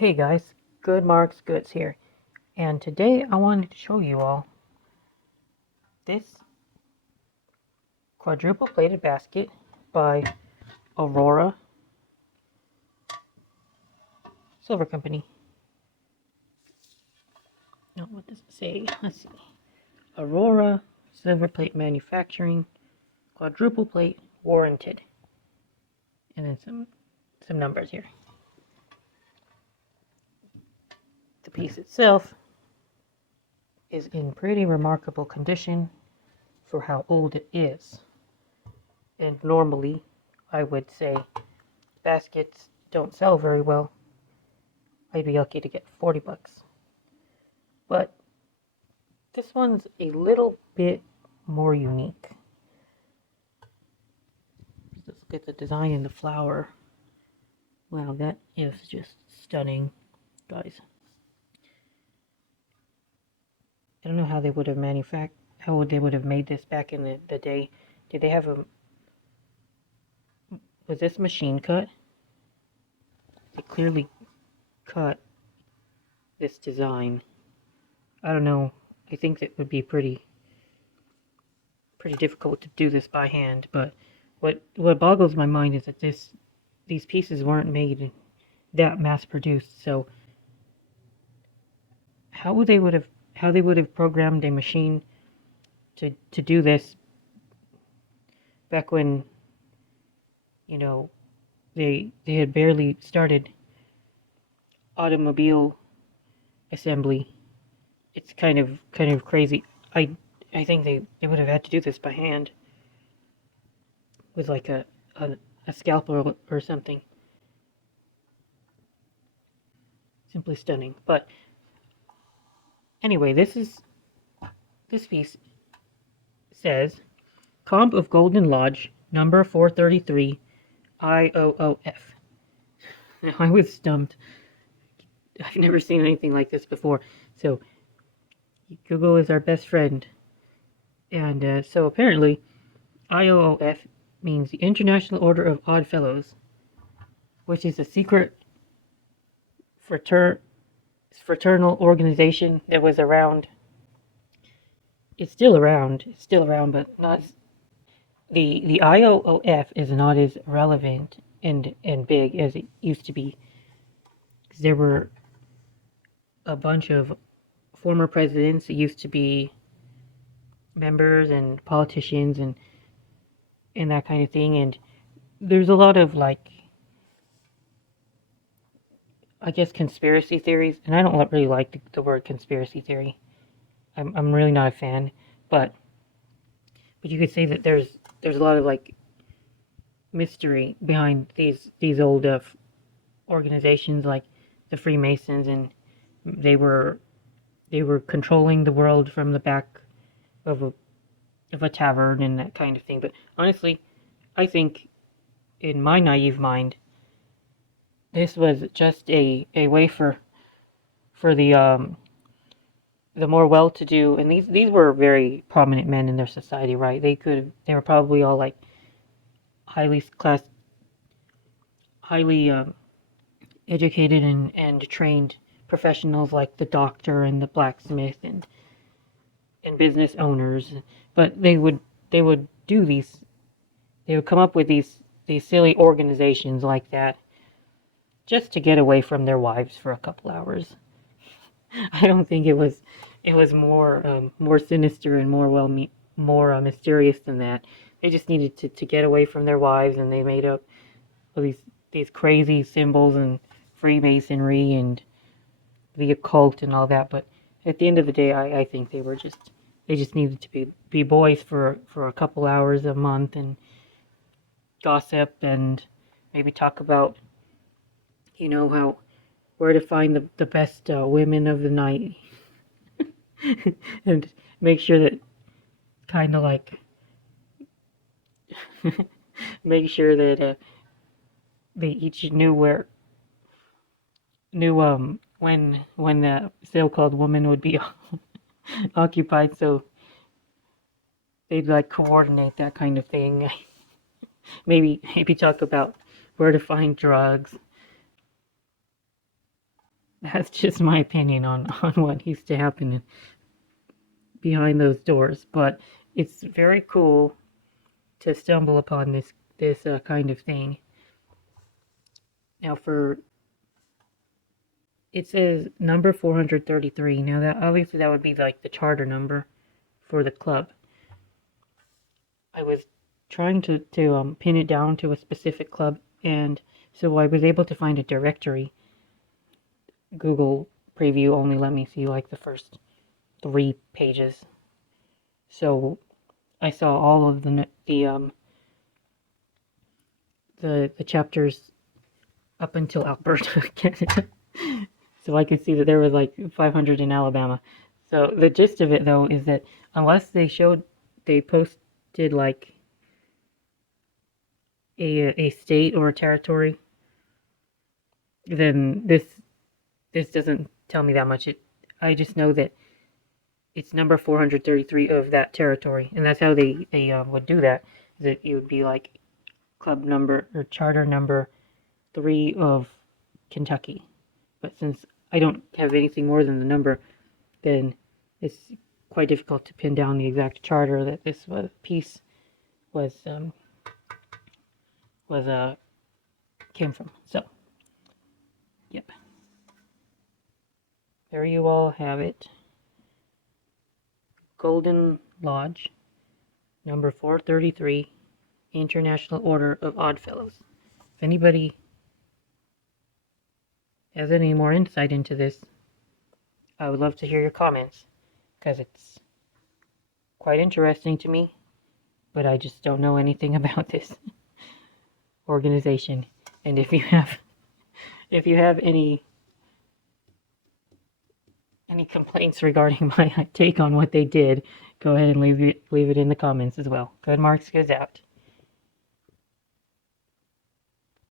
Hey guys, Good Marks Goods here, and today I wanted to show you all this quadruple plated basket by Aurora Silver Company. Now, what does it say? Let's see. Aurora Silver Plate Manufacturing, quadruple plate, warranted. And then some numbers here. The piece itself is in pretty remarkable condition for how old it is. And normally, I would say baskets don't sell very well. I'd be lucky to get 40 bucks. But this one's a little bit more unique. Let's look at the design in the flower. Wow, that is just stunning, guys. I don't know how they would have they would have made this back in the day. Did they have was this machine cut? They clearly cut this design. I don't know. I think that would be pretty difficult to do this by hand, but what boggles my mind is that these pieces weren't made that mass produced. So how they would have programmed a machine to do this back when, you know, they had barely started automobile assembly. It's kind of crazy. I think they would have had to do this by hand with like a scalpel or something. Simply stunning. But anyway, this piece says Comp of Golden Lodge, number 433, IOOF. Now, I was stumped. I've never seen anything like this before. So Google is our best friend. And so apparently IOOF means the International Order of Odd Fellows, which is a secret fraternal organization that was around. It's still around, but not. The IOOF is not as relevant and big as it used to be. There were a bunch of former presidents that used to be members and politicians and that kind of thing, and there's a lot of, like, I guess, conspiracy theories, and I don't really like the word conspiracy theory. I'm really not a fan, but you could say that there's a lot of, like, mystery behind these old organizations, like the Freemasons, and they were controlling the world from the back of a tavern and that kind of thing. But honestly, I think, in my naive mind, this was just a way for the more well-to-do, and these were very prominent men in their society, right? They were probably all like highly educated and trained professionals, like the doctor and the blacksmith and business owners. But they would do these. They would come up with these silly organizations like that just to get away from their wives for a couple hours. I don't think it was more sinister and more mysterious than that. They just needed to get away from their wives, and they made up these crazy symbols and Freemasonry and the occult and all that. But at the end of the day, I think they just needed to be boys for a couple hours a month and gossip and maybe talk about, where to find the best women of the night. And make sure that, kind of like, make sure that they each knew when the so-called woman would be occupied, so they'd, like, coordinate that kind of thing. maybe talk about where to find drugs. That's just my opinion on what needs to happen behind those doors. But it's very cool to stumble upon this kind of thing. Now it says number 433. Now that obviously that would be like the charter number for the club. I was trying to pin it down to a specific club, and so I was able to find a directory. Google preview only let me see like the first 3 pages. So I saw all of the chapters up until Alberta, Canada. So I could see that there was like 500 in Alabama. So the gist of it though is that unless they posted like a state or a territory, then this doesn't tell me that much. I just know that it's number 433 of that territory, and that's how they would do that. That it would be like club number or charter number 3 of Kentucky. But since I don't have anything more than the number, then it's quite difficult to pin down the exact charter that this piece was came from. So, yep. There you all have it. Golden Lodge, number 433, International Order of Oddfellows. If anybody has any more insight into this, I would love to hear your comments, because it's quite interesting to me, but I just don't know anything about this organization. And if you have any complaints regarding my take on what they did, go ahead and leave it in the comments as well. Good Marks goes out.